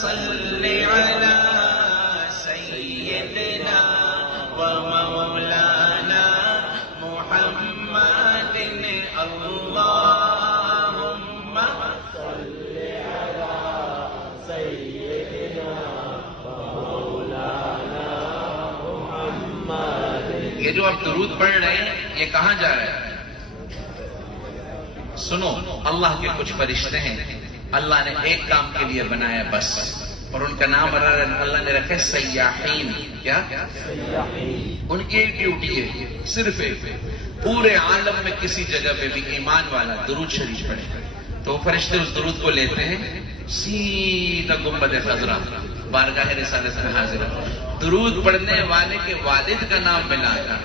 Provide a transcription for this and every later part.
صل على سيدنا ومولانا محمد اللهم صل على سيدنا ومولانا محمد. یہ جو آپ درود پڑھ رہے ہیں یہ کہاں جا رہے ہیں؟ سنو، اللہ کے کچھ فرشتے ہیں، اللہ نے ایک کام کے لیے بنایا بس، اور ان کا نام اللہ نے رکھا سیاحین. کیا؟ ان کی ایک ڈیوٹی ہے، صرف ایک، پورے عالم میں کسی جگہ پہ بھی ایمان والا درود شریف پڑھے تو وہ فرشتے اس درود کو لیتے ہیں، سیدھا گنبد خضرا بارگاہ رسالت میں حاضر ہو، درود پڑھنے والے کے والد کا نام ملا کر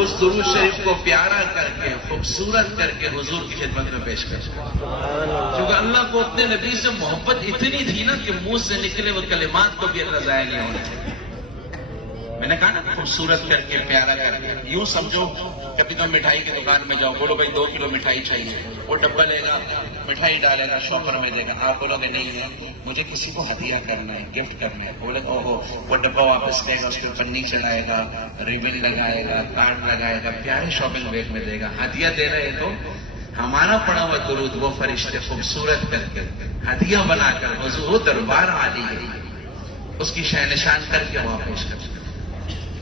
اس درود شریف کو پیارا کر کے خوبصورت کر کے حضور کی خدمت میں پیش کر. کیونکہ اللہ کو اپنے نبی سے محبت اتنی تھی نا کہ منہ سے نکلے وہ کلمات کو بھی اللہ ضائع نہیں ہونے. میں نے کہا نا خوبصورت کر کے پیارا کر کے. یوں سمجھو کبھی تم مٹھائی کی دکان میں جاؤ، بولو بھائی 2 کلو مٹھائی چاہیے، وہ ڈبہ لے گا، مٹھائی ڈالے گا، شاپر میں دے گا، آپ بولو گے نہیں ہے مجھے کسی کو ہدیہ کرنا ہے، گفٹ کرنا ہے، بولے گا اوہو، وہ ڈبہ واپس لے گا، اس پہ پنی چڑھائے گا، ریبن لگائے گا، کارڈ لگائے گا، پیارے شاپنگ بیگ میں دے گا. ہدیہ دے رہے تو ہمارا پڑا ہوا درود وہ فرشتے خوبصورت کر کے ہدیہ بنا کر حضور دربار عالی ہے اس کی شہ نشان کر کے وہاں پیش کر.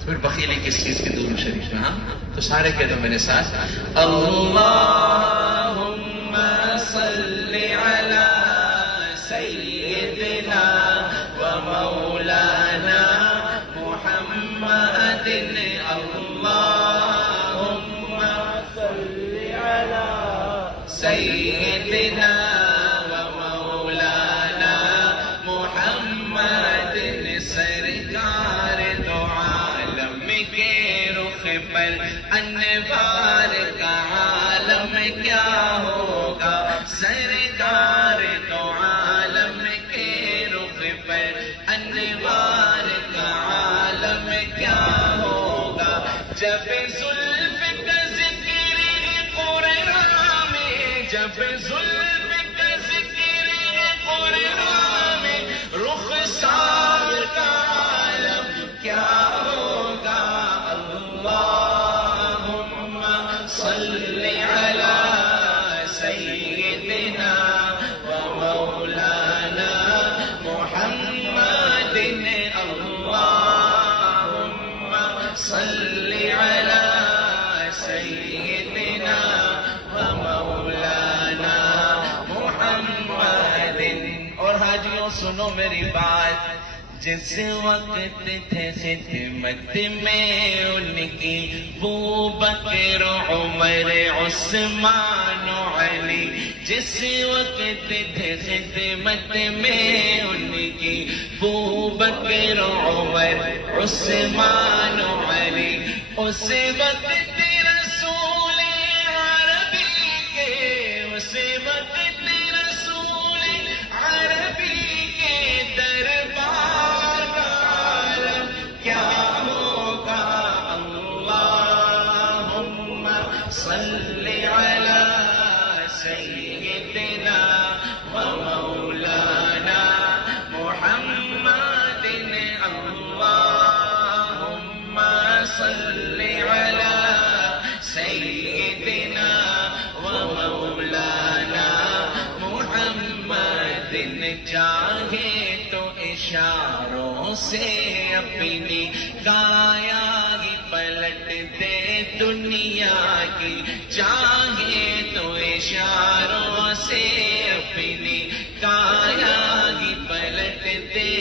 پھر بخیلی کس چیز کی درود شریف میں؟ ہاں تو سارے کہہ دو میرے ساتھ، اللہم صل علی سیدنا ومولانا محمد اللہم صل علی سیدنا ومولانا محمد سرکار دو عالم کے رخ پر انوار کا عالم کیا ہوگا، سرکار دو عالم کے رخ پر انوار کا عالم کیا ہوگا. جب زلف کا ذکر قرآن میں، جب زلف کا ذکر قرآن میں، رخسار کا عالم کیا ہوگا. اللہم صل علی سیدنا ومولانا محمد اللہم صل علی سیدنا ومولانا محمد. اور حاجیوں سنو میری بات، جس وقت تھے خدمت میں ان کی ابوبکر عمر عثمان و علی، جس وقت تھے خدمت میں ان کی ابوبکر عمر عثمان و علی، اس وقت رسول عربی کے، اس وقت رسول عربی کے دربار کا عالم کیا ہوگا. اللہم صل علی سیدنا ومولانا محمد اللہم صل علی سیدنا ومولانا محمد. چاہے تو اشاروں سے اپنی کایا ہی پلٹ دے دنیا کی، چاہے تو اشاروں سے اپنی کایا ہی پلٹ دے